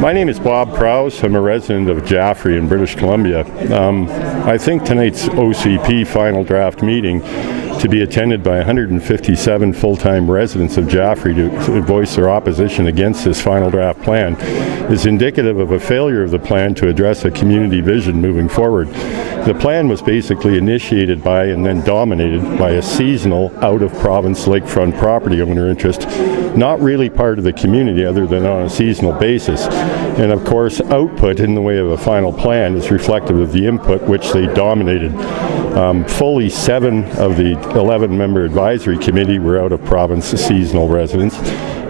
My name is Bob Prowse. I'm a resident of Jaffray in British Columbia. I think tonight's OCP final draft meeting, to be attended by 157 full-time residents of Jaffray to voice their opposition against this final draft plan, is indicative of a failure of the plan to address a community vision moving forward. The plan was basically initiated by and then dominated by a seasonal, out-of-province lakefront property owner interest, not really part of the community other than on a seasonal basis. And of course, output in the way of a final plan is reflective of the input which they dominated. Fully 7 of the 11-member advisory committee were out-of-province seasonal residents,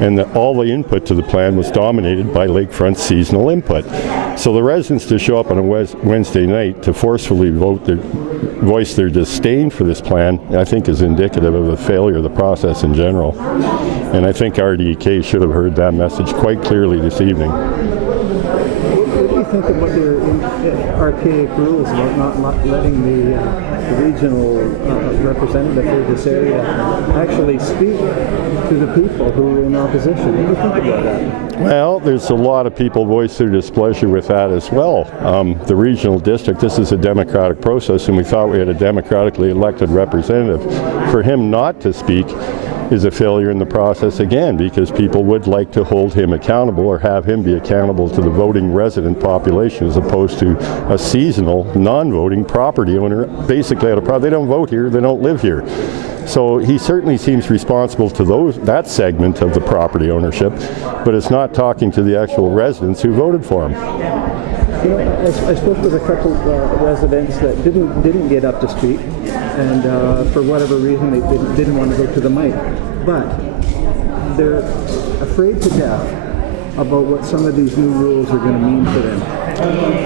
and all the input to the plan was dominated by lakefront seasonal input. So the residents to show up on a Wednesday night to forcefully voice their disdain for this plan, I think is indicative of a failure of the process in general. And I think RDK should have heard that message quite clearly this evening. What do you think about their archaic rules about not letting the regional representative for this area actually speak to the people who are in opposition? What do you think about that? Well, there's a lot of people voice their displeasure with that as well. The regional district, this is a democratic process, and we thought we had a democratically elected representative. For him not to speak is a failure in the process again, because people would like to hold him accountable or have him be accountable to the voting resident population as opposed to a seasonal, non-voting property owner basically out of property. They don't vote here, they don't live here. So he certainly seems responsible to that segment of the property ownership, but it's not talking to the actual residents who voted for him. You know, I spoke with a couple of residents that didn't get up to speak, and for whatever reason they didn't want to go to the mic. But they're afraid to death about what some of these new rules are going to mean for them.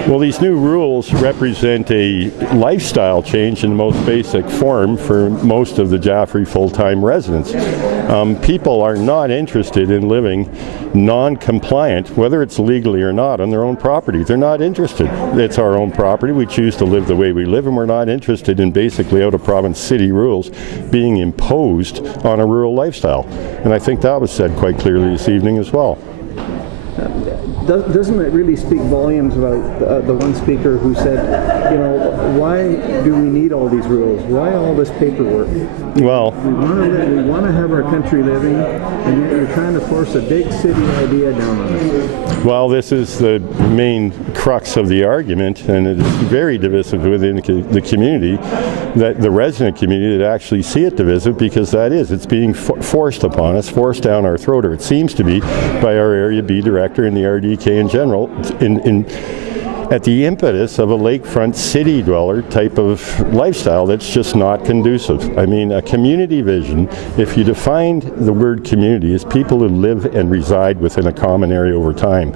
Well, these new rules represent a lifestyle change in the most basic form for most of the Jaffray full-time residents. People are not interested in living non-compliant, whether it's legally or not, on their own property. They're not interested. It's our own property. We choose to live the way we live, and we're not interested in basically out-of-province city rules being imposed on a rural lifestyle. And I think that was said quite clearly this evening as well. Doesn't it really speak volumes about the one speaker who said, you know, why do we need all these rules? Why all this paperwork? Well, we want to have our country living, and yet you're trying to force a big city idea down on us. Well, this is the main crux of the argument, and it is very divisive within the community, that the resident community that actually see it divisive, because it's being forced upon us, forced down our throat, or it seems to be, by our Area B director and the RDK in general, at the impetus of a lakefront city dweller type of lifestyle that's just not conducive. I mean, a community vision, if you defined the word community, is people who live and reside within a common area over time.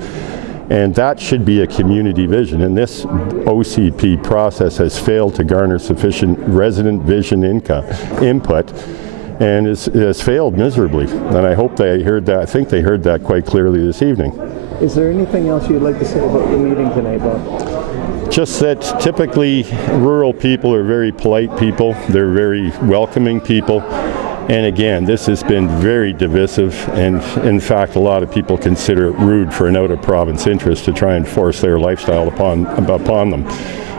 And that should be a community vision. And this OCP process has failed to garner sufficient resident vision input, and has failed miserably. And I hope they heard that. I think they heard that quite clearly this evening. Is there anything else you'd like to say about the meeting tonight, Bob? Just that typically rural people are very polite people. They're very welcoming people. And again, this has been very divisive, and in fact a lot of people consider it rude for an out-of-province interest to try and force their lifestyle upon them.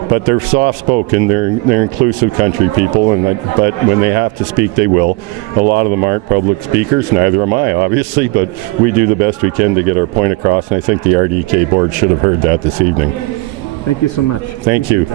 But they're soft-spoken, they're inclusive country people, but when they have to speak, they will. A lot of them aren't public speakers, neither am I, obviously, but we do the best we can to get our point across, and I think the RDK board should have heard that this evening. Thank you so much. Thank you.